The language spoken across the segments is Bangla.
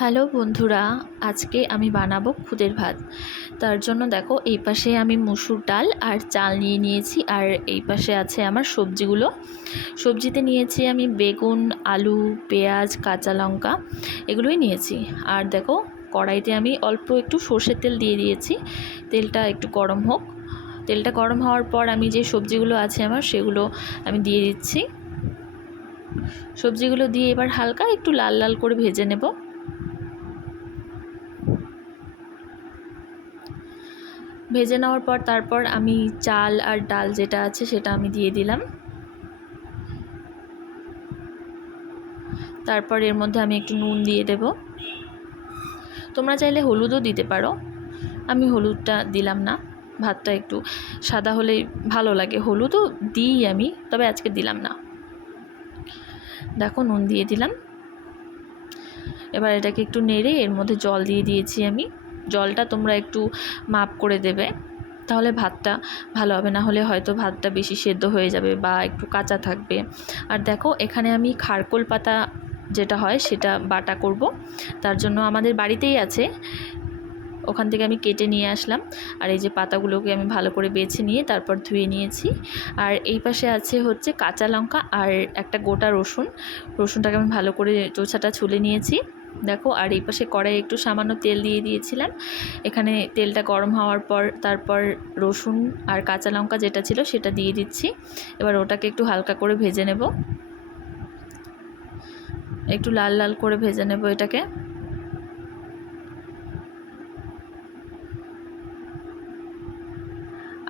হ্যালো বন্ধুরা, আজকে আমি বানাবো খুদের ভাত। তার জন্য দেখো, এই পাশে আমি মসুর ডাল আর চাল নিয়ে নিয়েছি, আর এই পাশে আছে আমার সবজিগুলো। সবজিতে নিয়েছি আমি বেগুন, আলু, পেঁয়াজ, কাঁচা লঙ্কা, এগুলোই নিয়েছি। আর দেখো, কড়াইতে আমি অল্প একটু সর্ষের তেল দিয়ে দিয়েছি। তেলটা একটু গরম হোক। তেলটা গরম হওয়ার পর আমি যে সবজিগুলো আছে আমার, সেগুলো আমি দিয়ে দিচ্ছি। সবজিগুলো দিয়ে এবার হালকা একটু লাল লাল করে ভেজে নেব। ভেজে নেওয়ার পর তারপর আমি চাল আর ডাল যেটা আছে সেটা আমি দিয়ে দিলাম। তারপর এর মধ্যে আমি একটু নুন দিয়ে দেব। তোমরা চাইলে হলুদও দিতে পারো, আমি হলুদটা দিলাম না। ভাতটা একটু সাদা হলেই ভালো লাগে, হলুদও দিই আমি, তবে আজকে দিলাম না। দেখো, নুন দিয়ে দিলাম। এবার এটাকে একটু নেড়ে এর মধ্যে জল দিয়ে দিয়েছি আমি। জলটা তোমরা একটু মাপ করে দেবে, তাহলে ভাতটা ভালো হবে, না হলে হয়তো ভাতটা বেশি সেদ্ধ হয়ে যাবে বা একটু কাঁচা থাকবে। আর দেখো, এখানে আমি খারকোল পাতা যেটা হয় সেটা বাটা করব। তার জন্য আমাদের বাড়িতেই আছে, ওখান থেকে আমি কেটে নিয়ে আসলাম। আর এই যে পাতাগুলোকে আমি ভালো করে বেছে নিয়ে তারপর ধুয়ে নিয়েছি। আর এই পাশে আছে হচ্ছে কাঁচা লঙ্কা আর একটা গোটা রসুন। রসুনটাকে আমি ভালো করে চোষাটা ছুলে নিয়েছি। দেখো, আর এই পাশে কড়াইয়ে একটু সামান্য তেল দিয়ে দিয়েছিলাম। এখানে তেলটা গরম হওয়ার পর তারপর রসুন আর কাঁচা লঙ্কা যেটা ছিল সেটা দিয়ে দিচ্ছি। এবার ওটাকে একটু হালকা করে ভেজে নেব, একটু লাল লাল করে ভেজে নেব এটাকে।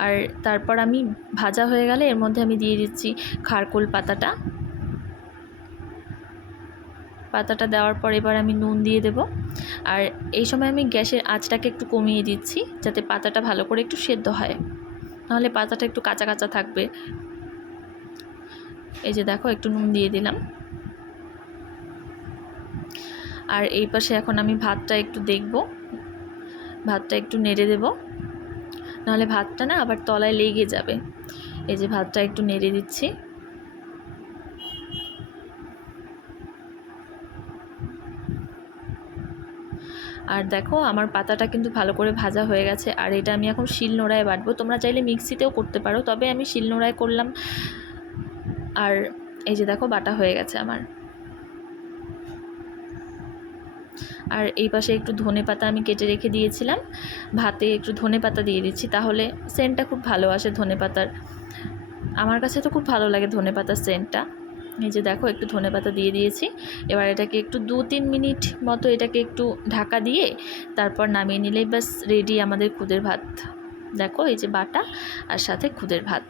আর তারপর আমি ভাজা হয়ে গেলে এর মধ্যে আমি দিয়ে দিচ্ছি খারকোল পাতাটা। পাতাটা দেওয়ার পর এবার আমি নুন দিয়ে দেব। আর এই সময় আমি গ্যাসের আঁচটাকে একটু কমিয়ে দিচ্ছি, যাতে পাতাটা ভালো করে একটু সেদ্ধ হয়, নাহলে পাতাটা একটু কাঁচা কাঁচা থাকবে। এই যে দেখো, একটু নুন দিয়ে দিলাম। আর এই পাশে এখন আমি ভাতটা একটু দেখব, ভাতটা একটু নেড়ে দেব, নাহলে ভাতটা না আবার তলায় লেগে যাবে। এই যে ভাতটা একটু নেড়ে দিচ্ছি। আর দেখো, আমার পাতাটা কিন্তু ভালো করে ভাজা হয়ে গেছে। আর এটা আমি এখন শিলনোড়ায় বাটবো, তোমরা চাইলে মিক্সিতেও করতে পারো, তবে আমি শিলনোড়ায় করলাম। আর এই যে দেখো, বাটা হয়ে গেছে আমার। আর এই পাশে একটু ধনেপাতা আমি কেটে রেখে দিয়েছিলাম, ভাতে একটু ধনেপাতা দিয়ে দিচ্ছি, তাহলে সেন্টটা খুব ভালো আসে ধনেপাতার। আমার কাছে তো খুব ভালো লাগে ধনেপাতার সেন্টটা। এই যে দেখো, একটু ধনেপাতা দিয়ে দিয়েছি। এবার এটাকে একটু 2-3 মিনিট মতো এটাকে একটু ঢাকা দিয়ে তারপর নামিয়ে নিলেই ব্যাস রেডি আমাদের খুদের ভাত। দেখো, এই যে বাটা আর সাথে খুদের ভাত।